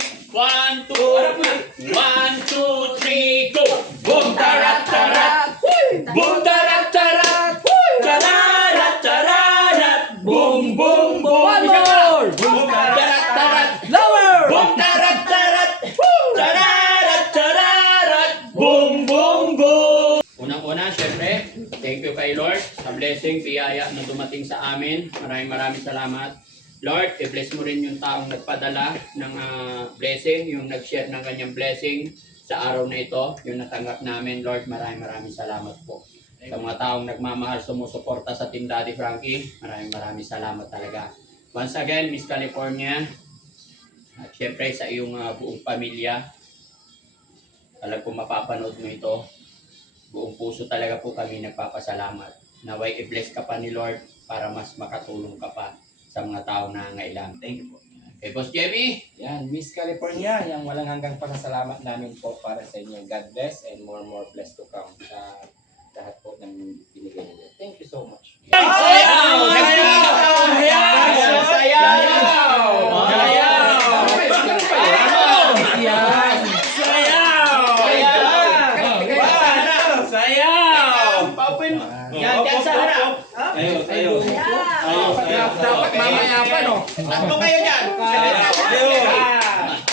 1, 2, 3, go! Boom, tarat, tarat! Boom, tarat, tarat! Tararat, tararat! Boom, boom, boom! One more! Boom, tarat, tarat! Lower! Boom, tarat, tarat! Tararat, tararat! Boom, boom, boom! Unang-una, syempre, thank you kay Lord sa blessing, biyaya na dumating sa amin. Maraming salamat. Lord, i-bless mo rin yung taong nagpadala ng blessing, yung nag-share ng kanyang blessing sa araw na ito, yung natanggap namin. Lord, maraming salamat po. Sa mga taong nagmamahal, sumusuporta sa Team Daddy Frankie, maraming salamat talaga. Once again, Miss California, at syempre sa iyong buong pamilya, alam ko mapapanood mo ito, buong puso talaga po kami nagpapasalamat. Naway i-bless ka pa ni Lord para mas makatulong ka pa sa mga tao na nangailangan. Thank you po. Kay Boss Jemmy. Yan, Miss California, yung walang hanggang pasasalamat namin po para sa inyo. God bless and more blessed to come sa lahat po ng binigay niyo. Thank you so much. Dapat mamaya pa, no? Tatlo kayo dyan.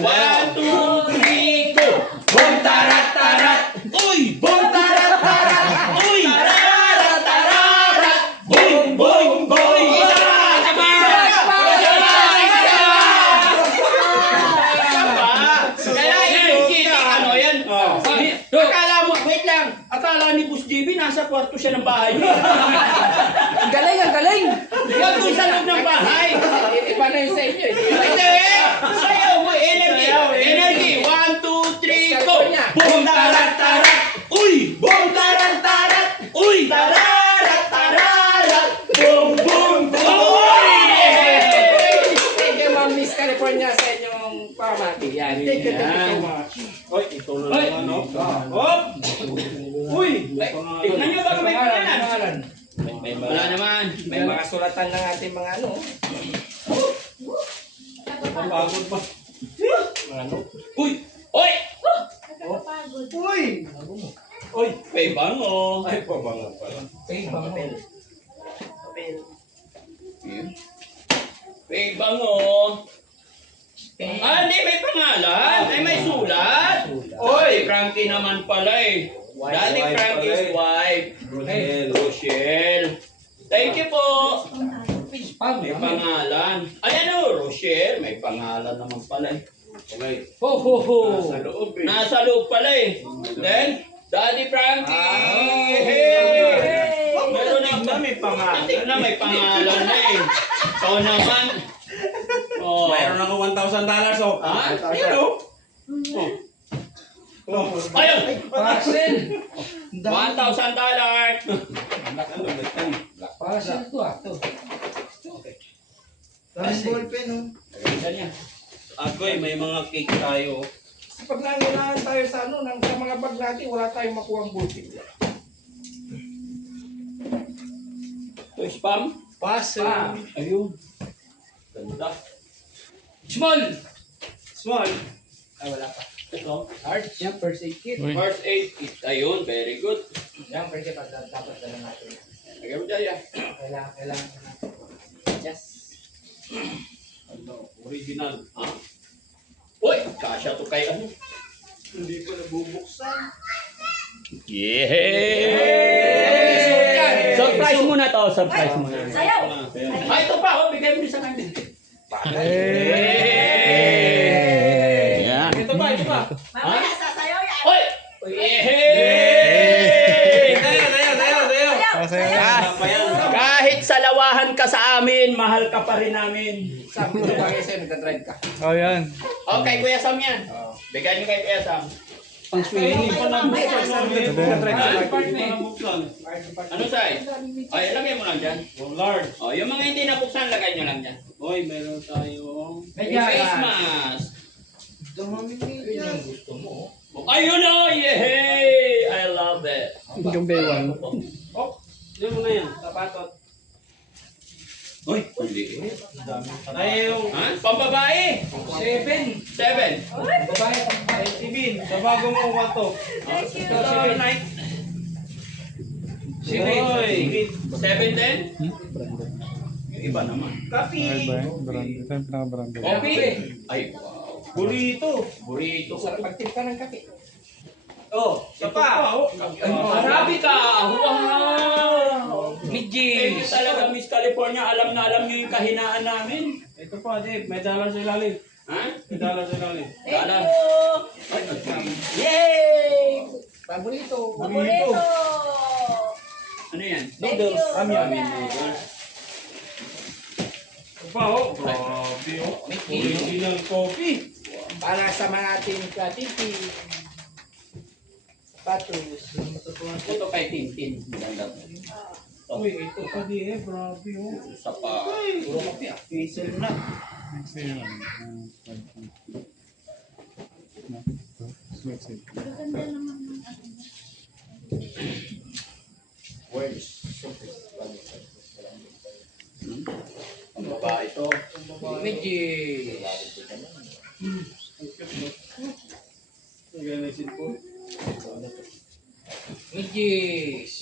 1, 2, 3, go! Boom, tarat, tarat! Uy! Boom, tarat, tarat! Uy! Tararat, tararat! Boom, boom, boom! Isa pa! Kaya yung kitik, ano yan? Akala mo, wait lang. Akala ni Boss JB, nasa kwarto siya ng bahay niya. Ang galing, ang galing! Huwag doon sa loob ng bahay. Iba na yung sa inyo. Hindi! Sayaw mo, energy! Energy! 1, 2, 3, go! Boom, tarat, tarat! Uy! Boom, tarat, tarat! Uy! Tararat, tararat! Boom, boom, boom! Thank you, Ma'am Miss California, sa inyong pamati. Yan. Thank you so much. Oy, ito na naman, no? Hop! Uy! Tignan nyo baka may pangalan. Wala naman. May mga sulatan ng ating mga ano. Ang pagod pa. Mga ano. Uy! Uy! Uy! Uy! May bango. Ay, pabangan pala. Hey, papel. May bango. Ah, hindi. May pangalan. Ay, may sulat. Oy! Frankie naman pala eh. Daddy Wife Frankie's pala eh. wife. Rosel. Rochelle. Thank you po. Spam. May pangalan. Ay ano, Rochelle. May pangalan naman pala eh. Okay. Ho, ho, ho. Nasa loob eh. Nasa loob pala eh. Then, Daddy Frankie. Hey! Meron na may pangalan. na may pangalan na eh. Ikaw naman. Oh. Mayroon ako $1,000 oh. Ha? Ayun oh. Oh. Ayun! Parcel. $1,000. Ano ba ito? Parcel to ah. Daming ballpen, no? Ganda niya. Agoy, may mga cake tayo. Kasi pag nangailangan tayo sa ano, sa mga bag natin, wala tayong makuha ang bullpen. Ito spam. Parcel. Ayun. Ganda. Small. Small. Ay, wala pa. Ito. Large. Yan, first aid kit. First aid kit. Ayun, very good. Yan, first aid kit. Dapat dala natin. Lagyan mo dyan yan. Kailangan. Yes. Ano, original. Ha? Uy! Kasya to kay ano? Hindi pa nabubuksan. Yeah! Surprise muna to. Surprise muna. Sayaw! Ay, ito pa. Oh, bigay mo sa kanya. Yan. Ito ba? Mamaya sasayaw yan! Uy! Yehey! Kahit sa lawahan ka sa amin, mahal ka pa rin namin. Sabi ko bagay sa'yo, nagka-drive ka. Oh, yan. Okay, Kuya Sam yan. Bigay niyo kay Kuya Sam. Pang swimming pa lang buksan. Ano size? Ay, lagay mo lang dyan. Large. Oh, yung mga hindi nabuksan, lagay nyo lang dyan. Oy, meron tayo. May face mask. Daming Yun yung gusto mo. Ayun o! Yehey! I love it. Yung bay one. Oh, yun mo na yan. Tapatot. Uy, hindi. Ay, yung Ha? Pambabae. 7. 7. Babae, pambabae. sa bago mo ba to? Thank you. Ito, night. Oy, 7 din? Yung iba naman. kapi. Ito yung pinaka-brand. Coffee? Ay, wow. Burrito. Burrito. Sarap pagtip ka ng kape. Oh, sa pa. Arabica! Wow! Thank you Midges. talaga, Miss California. Alam na alam niyo yung kahinaan namin. Ito pa, Dave. May dollar sa ilalim. Ha? May dollar sa ilalim. Thank Dala. you. Ay, okay. Yay! Paborito. Paborito. Ano yan? Thank you. Ramen noodles. Ito pa, oh. Grabe, oh. Original coffee. Para sa mga ating katiti. Patus. Ito kay Tintin. Maganda. Uy, ito pa di eh. Grabe, oh. Isa pa. Puro kape ah. Hazel nut. Words. Ang babae ito. Midges. Ang galing si po. Midges.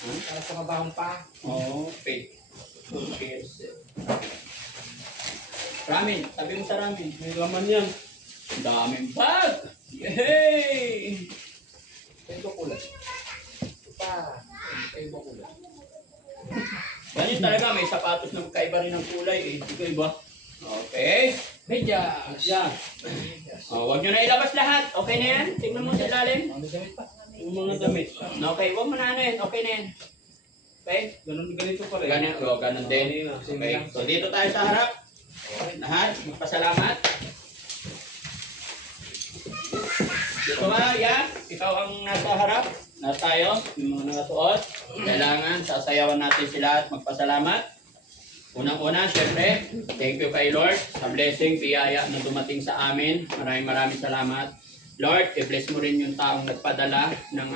Para sa mabahong pa. Oh, fake. Cheers. Ramen. Sabi mo sa ramen. May laman yan. Ang daming bag. Yay! Ito kulay. Ito pa. Ito kulay. Ganyan talaga. May sapatos na magkaiba rin ng kulay. Ito iba. Okay. Medyas. Yan. Oh, huwag nyo na ilabas lahat. Okay na yan? Tingnan mo sa ilalim. Ano damit pa? Yung mga damit. Okay, huwag mo na ano yan. Okay na yan. Okay? Ganito pa rin. Ganun din. Okay. So dito tayo sa harap. Lahat, magpasalamat. Dito nga, yan. Ikaw ang nasa harap. Na tayo, yung mga nakasuot. Kailangan sasayawan natin sila at magpasalamat. Unang-una, syempre, thank you kay Lord sa blessing, biyaya na dumating sa amin. Maraming salamat. Lord, i-bless mo rin yung taong nagpadala ng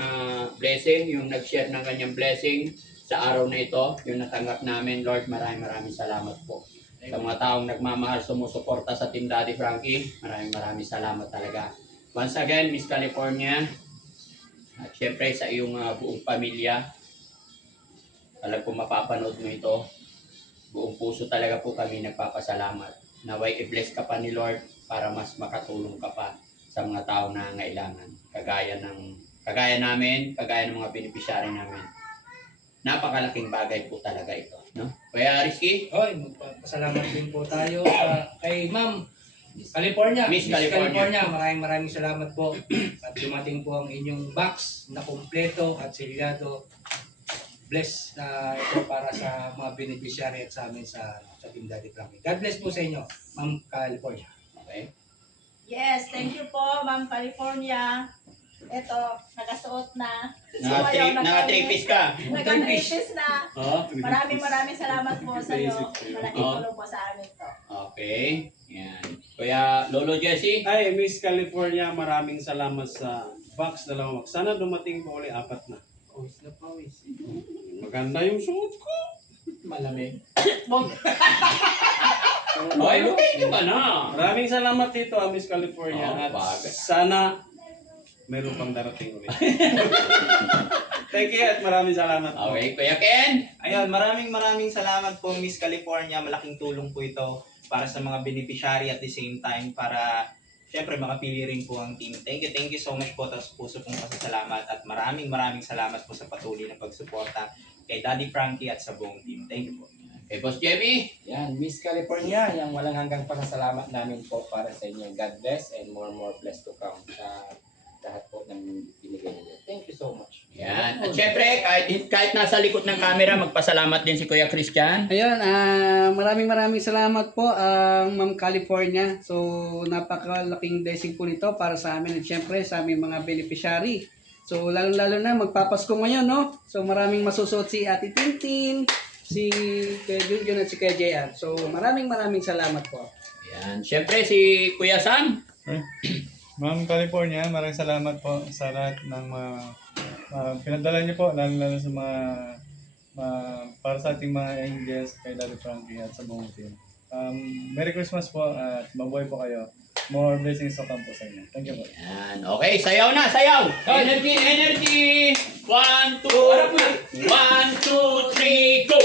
blessing, yung nag-share ng kanyang blessing sa araw na ito, yung natanggap namin. Lord, maraming salamat po. Sa mga taong nagmamahal, sumusuporta sa Team Daddy Frankie, maraming salamat talaga. Once again, Miss California, at syempre sa iyong buong pamilya, alam ko mapapanood mo ito. Buong puso talaga po kami nagpapasalamat. Naway i-bless ka pa ni Lord para mas makatulong ka pa sa mga tao na nangailangan. Kagaya namin, kagaya ng mga beneficiary namin. Napakalaking bagay po talaga ito, no? Kaya Rizky, Hoy, magpapasalamat din po tayo kay Ma'am California. Miss California. Maraming salamat po. At dumating po ang inyong box na kumpleto at selyado. Bless na ito para sa mga beneficiary at sa amin sa Team Daddy Frankie. God bless po sa inyo, Ma'am California. okay? Yes, thank you po, Ma'am California. Ito, nakasuot na. Naka-3-piece ka. Nag-tripis na. Oh, Maraming salamat po sa iyo. Malaking Oh. tulong po sa amin to. okay. Yan. Kuya Lolo Jesse, Ay, Miss California, maraming salamat sa box, dalawang box. Sana dumating po ulit 4 na. Pawis na pawis. Maganda yung suot ko. Malamig. Ay, okay ka na. Maraming salamat dito, Miss California. Oh, At bagay. sana meron pang darating ulit. Thank you at maraming salamat po. Okay, Kuya Ken. Ayun, maraming salamat po Miss California. Malaking tulong po ito para sa mga beneficiary at the same time para syempre makapili rin po ang team. Thank you so much po. Tapos puso pong pasasalamat at maraming salamat po sa patuloy na pagsuporta kay Daddy Frankie at sa buong team. Thank you po. Kay Boss Jemmy. Yan, Miss California, yung walang hanggang pasasalamat namin po para sa inyo. God bless and more blessed to come sa lahat po ng binigay niyo. Thank you so much. Yan. At syempre, kahit nasa likod ng camera, magpasalamat din si Kuya Christian. Ayun, maraming salamat po Ma'am California. So, napakalaking blessing po nito para sa amin at syempre sa aming mga beneficiary. So, lalo-lalo na magpapasko ngayon, no? So, maraming masusuot si Ate Tintin, si Kuya Junjun at si Kuya JR. So, maraming salamat po. Yan. Syempre, si Kuya Sam. Ma'am California, maraming salamat po sa lahat ng mga pinadala niyo po, lalo sa mga para sa ating mga angels, kay Daddy Frankie at sa buong team. Merry Christmas po at mabuhay po kayo. More blessings to come po sa inyo. Thank you po. Yan. Okay, sayaw na, sayaw. Energy, energy. 1, 2, 1, 2, 3, go.